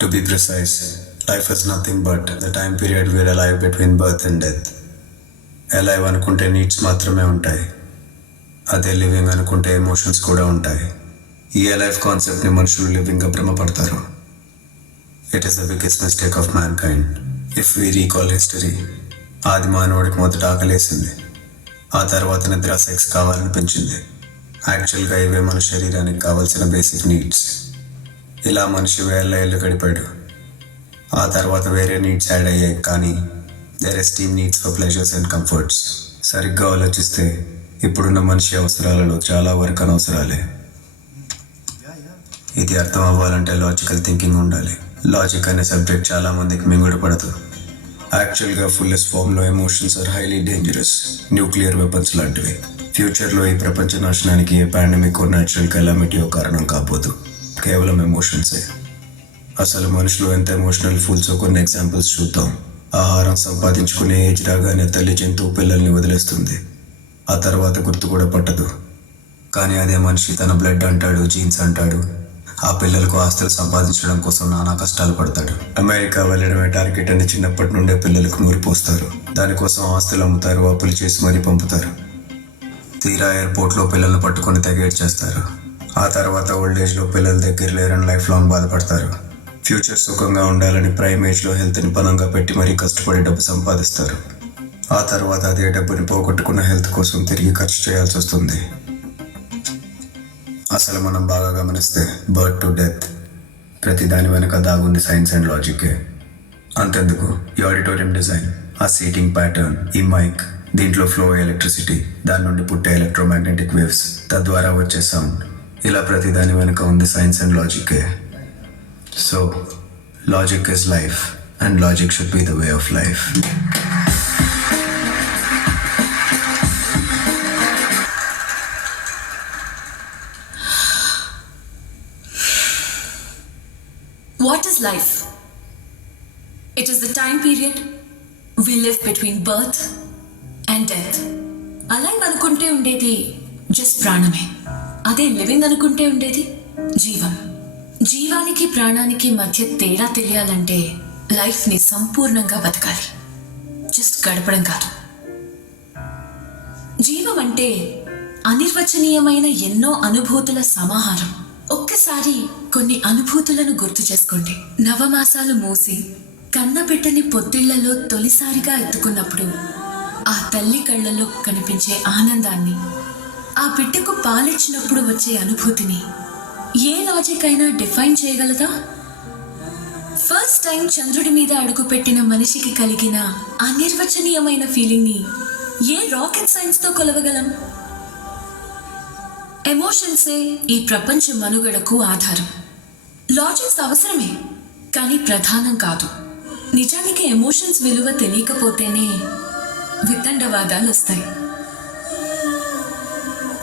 To be precise, life is nothing but the time period we're alive between birth and death. Alive అనుకుంటే needs మాత్రమే ఉంటాయి, అదే living అనుకుంటే emotions కూడా ఉంటాయి. ఈ లైఫ్ కాన్సెప్ట్ని మనుషులు లివింగ్గా భ్రమపడతారు. It is the biggest mistake of mankind. If we recall history, ఆది మానవుడికి మొదట ఆకలేసింది, ఆ తర్వాత నిద్ర, సెక్స్ కావాలనిపించింది. యాక్చువల్గా ఇవే మన శరీరానికి కావాల్సిన బేసిక్ నీడ్స్. ఇలా మనిషి వేళ్ళ ఏళ్ళు గడిపాడు. ఆ తర్వాత వేరే నీడ్స్ యాడ్ అయ్యాయి, కానీ their esteem needs for pleasures and comforts. సరిగ్గా ఆలోచిస్తే ఇప్పుడున్న మనిషి అవసరాలలో చాలా వరకు అనవసరాలే. ఇది అర్థం అవ్వాలంటే లాజికల్ థింకింగ్ ఉండాలి. లాజిక్ అనే సబ్జెక్ట్ చాలా మందికి మింగుడు పడదు. యాక్చువల్గా ఫుల్లెస్ట్ ఫామ్లో emotions are highly dangerous, nuclear weapons లాంటివి. ఫ్యూచర్లో ఈ ప్రపంచ నాశనానికి ఏ పాండమిక్ న్యాచురల్ కెలామిటీయో కారణం కాకపోదు, కేవలం ఎమోషన్సే. అసలు మనుషులు ఎంత ఎమోషనల్ ఫూల్సో కొన్ని ఎగ్జాంపుల్స్ చూద్దాం. ఆహారం సంపాదించుకునే ఏజ్ రాగానే తల్లి జంతువు పిల్లల్ని వదిలేస్తుంది, ఆ తర్వాత గుర్తు కూడా పట్టదు. కానీ అదే మనిషి తన బ్లడ్ అంటాడు, జీన్స్ అంటాడు, ఆ పిల్లలకు ఆస్తులు సంపాదించడం కోసం నానా కష్టాలు పడతాడు. అమెరికా వెళ్ళడమే టార్గెట్ అని చిన్నప్పటి నుండే పిల్లలకు నూరిపోస్తారు. దానికోసం ఆస్తులు అమ్ముతారు, అప్పులు చేసి మరీ పంపుతారు. తీరా ఎయిర్పోర్ట్లో పిల్లల్ని పట్టుకొని తెగేడ్ చేస్తారు. ఆ తర్వాత ఓల్డ్ ఏజ్లో పిల్లల దగ్గర లేరని లైఫ్ లాంగ్ బాధపడతారు. ఫ్యూచర్ సుఖంగా ఉండాలని ప్రైమ్ ఏజ్లో హెల్త్ని పనంగా పెట్టి మరీ కష్టపడి డబ్బు సంపాదిస్తారు. ఆ తర్వాత అదే డబ్బుని పోగొట్టుకున్న హెల్త్ కోసం తిరిగి ఖర్చు చేయాల్సి వస్తుంది. అసలు మనం బాగా గమనిస్తే బర్త్ టు డెత్, ప్రతి దాని వెనక దాగుంది సైన్స్ అండ్ లాజికే. అంతెందుకు, ఈ ఆడిటోరియం డిజైన్, ఆ సీటింగ్ ప్యాటర్న్, ఈ మైక్, దీంట్లో ఫ్లో ఎలక్ట్రిసిటీ, దాని నుండి పుట్టే ఎలక్ట్రోమాగ్నెటిక్ వేవ్స్, తద్వారా వచ్చే సౌండ్, ఇలా ప్రతి దాని వెనుక ఉంది సైన్స్ అండ్ లాజికే. So logic is life and logic should be the way of life. What is life? It is the time period we live between birth and death. Alive అనుకుంటే ఉండేది జస్ట్ ప్రాణమే, అదే లివింగ్ అనుకుంటే ఉండేది జీవం. జీవానికి ప్రాణానికి మధ్య తేడా తెలియాలంటే లైఫ్ని సంపూర్ణంగా బతకాలి, జస్ట్ గడపడం కాదు. జీవం అంటే అనిర్వచనీయమైన ఎన్నో అనుభూతుల సమాహారం. ఒక్కసారి కొన్ని అనుభూతులను గుర్తు చేసుకోండి. నవమాసాలు మోసి కన్నబిడ్డని పొత్తిళ్లలో తొలిసారిగా ఎత్తుకున్నప్పుడు ఆ తల్లి కళ్ళలో కనిపించే ఆనందాన్ని, ఆ బిడ్డకు పాలిచ్చినప్పుడు వచ్చే అనుభూతిని ఏ లాజిక్ అయినా డిఫైన్ చేయగలదా? ఫస్ట్ టైం చంద్రుడి మీద అడుగుపెట్టిన మనిషికి కలిగిన అనిర్వచనీయమైన ఫీలింగ్ని ఏ రాకెట్ సైన్స్తో కొలవగలం? ఎమోషన్సే ఈ ప్రపంచ మనుగడకు ఆధారం. లాజిక్స్ అవసరమే, కానీ ప్రధానం కాదు. నిజానికి ఎమోషన్స్ విలువ తెలియకపోతేనే వితండవాదాలు వస్తాయి.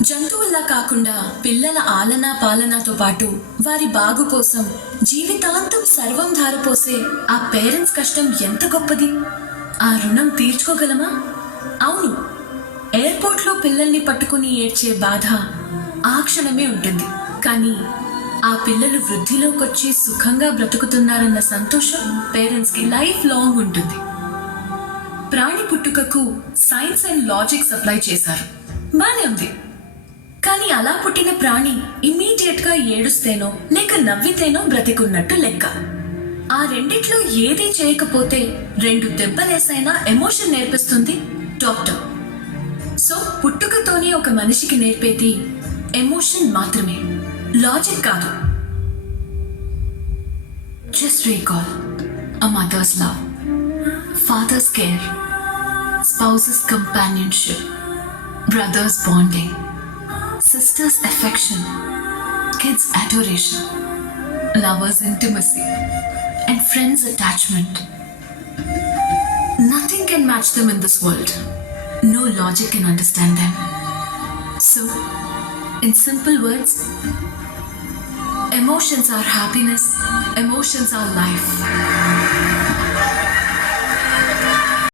జంతువుల్లా కాకుండా పిల్లల ఆలనా పాలనాతో పాటు వారి బాగు కోసం జీవితాంతం సర్వం ధారపోసే ఆ పేరెంట్స్ కష్టం ఎంత గొప్పది. ఆ రుణం తీర్చుకోగలమా? అవును, ఎయిర్పోర్ట్లో పిల్లల్ని పట్టుకుని ఏడ్చే బాధ ఆ క్షణమే ఉంటుంది, కానీ ఆ పిల్లలు వృద్ధిలోకొచ్చి సుఖంగా బ్రతుకుతున్నారన్న సంతోషం పేరెంట్స్కి లైఫ్ లాంగ్ ఉంటుంది. ప్రాణి పుట్టుకకు సైన్స్ అండ్ లాజిక్ సప్లై చేశారు, బానే ఉంది. కానీ అలా పుట్టిన ప్రాణి ఇమ్మీడియట్గా ఏడుస్తేనో లేక నవ్వితేనో బ్రతికున్నట్టు లెక్క. ఆ రెండిట్లో ఏదీ చేయకపోతే 2 దెబ్బలేసైనా ఎమోషన్ నేర్పిస్తుంది డాక్టర్. సో పుట్టుకతోనే ఒక మనిషికి నేర్పేది ఎమోషన్ మాత్రమే, లాజిక్ కాదు. Just recall a mother's love, father's care, spouse's companionship, brother's bonding, sister's affection, kids' adoration, lovers' intimacy, and friends' attachment. Nothing can match them in this world. No logic can understand them. So, in simple words, emotions are happiness, emotions are life.